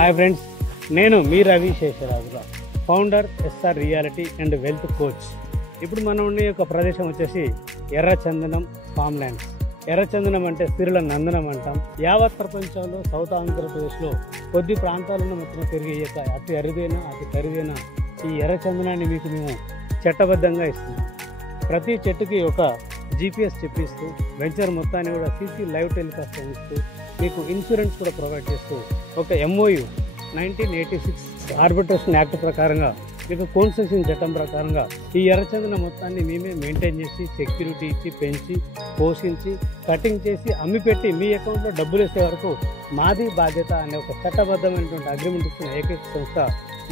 Hi friends, నేను మీ రవి శేషరాజుగా founder SR reality and wealth coach. ఇప్పుడు మనం ఉండే ఒక ప్రదేశం వచ్చేసి ఎర్రచందనం ఫామ్ ల్యాండ్స్. ఎర్రచందనం అంటే సిరుల నందనం అంటాం. యావత్ ప్రపంచంలో సౌత్ ఆంధ్రప్రదేశ్లో కొద్ది ప్రాంతాలను మొత్తం తిరిగి అతి ఖరీదైన ఈ ఎర్రచందనాన్ని మీకు మేము చట్టబద్ధంగా ఇస్తున్నాం. ప్రతి చెట్టుకి ఒక GPS చెప్పిస్తూ వెంచర్ మొత్తాన్ని కూడా CC లైవ్ టెలికాస్ట్ ఇస్తూ మీకు ఇన్సూరెన్స్ కూడా ప్రొవైడ్ చేస్తూ ఒక MOU 1986 ఆర్బిట్రేషన్ యాక్ట్ ప్రకారంగా మీకు కన్సెషన్ చట్టం ప్రకారంగా ఈ ఎర్రచందన మొత్తాన్ని మేమే మెయింటైన్ చేసి సెక్యూరిటీ ఇచ్చి పెంచి పోషించి కటింగ్ చేసి అమ్మిపెట్టి మీ అకౌంట్లో డబ్బులు వేసే వరకు మాది బాధ్యత అనే ఒక చట్టబద్ధమైనటువంటి అగ్రిమెంట్ ఇచ్చిన ఏకైక సంస్థ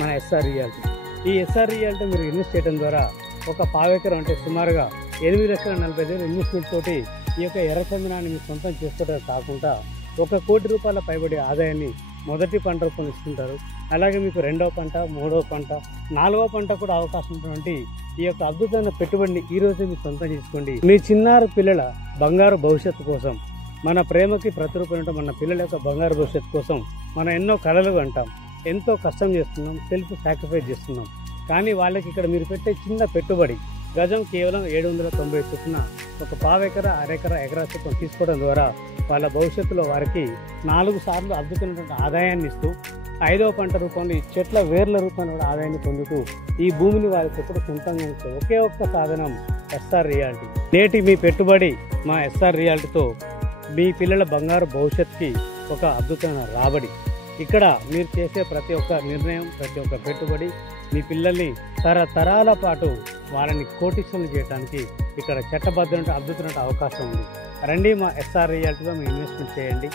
మన ఎస్ఆర్ రియాలిటీ. ఈ ఎస్ఆర్ రియాలిటీ మీరు ఇన్వెస్ట్ చేయడం ద్వారా ఒక పావెకరం అంటే సుమారుగా 8,40,000 ఇన్వెస్ట్మెంట్ తోటి ఈ యొక్క ఎర్రచందనాన్ని మీరు సొంతం చేసుకోవడం కాకుండా 1 కోటి రూపాయల పైబడి ఆదాయాన్ని మొదటి పంట రూపంలో ఇస్తుంటారు. అలాగే మీకు 2వ పంట, 3వ పంట, 4వ పంట కూడా అవకాశం ఉన్నటువంటి ఈ యొక్క అద్భుతమైన పెట్టుబడిని ఈ రోజు మీరు సొంతం చేసుకోండి. మీ చిన్నారి పిల్లల బంగారు భవిష్యత్తు కోసం, మన ప్రేమకి ప్రతిరూపం మన పిల్లల యొక్క బంగారు భవిష్యత్తు కోసం మనం ఎన్నో కలలు అంటాం, ఎంతో కష్టం చేస్తున్నాం, సెల్ఫ్ సాక్రిఫైస్ చేస్తున్నాం. కానీ వాళ్ళకి ఇక్కడ మీరు పెట్టే చిన్న పెట్టుబడి గజం కేవలం 790 చొప్పున ఒక పావెకరా, ఎకరా చొప్పున తీసుకోవడం ద్వారా వాళ్ళ భవిష్యత్తులో వారికి 4 సార్లు అద్భుతమైనటువంటి ఆదాయాన్ని ఇస్తూ 5వ పంట రూపంలో ఈ చెట్ల వేర్ల రూపంలో కూడా ఆదాయాన్ని పొందుతూ ఈ భూమిని వారికి ఎప్పుడు సొంతంగా ఇస్తే ఒకే ఒక్క సాధనం ఎస్ఆర్ రియాలిటీ. నేటి మీ పెట్టుబడి మా ఎస్ఆర్ రియాలిటీతో మీ పిల్లల బంగారు భవిష్యత్తుకి ఒక అద్భుతమైన రాబడి. ఇక్కడ మీరు చేసే ప్రతి ఒక్క నిర్ణయం, ప్రతి ఒక్క పెట్టుబడి మీ పిల్లల్ని తరతరాల పాటు వాళ్ళని కోటీశ్వరులు చేయడానికి ఇక్కడ చట్టబద్ధమైన అద్భుతమైన అవకాశం ఉంది. రండి, మా ఎస్ఆర్ రియాలిటీలో మీ ఇన్వెస్ట్మెంట్ చేయండి.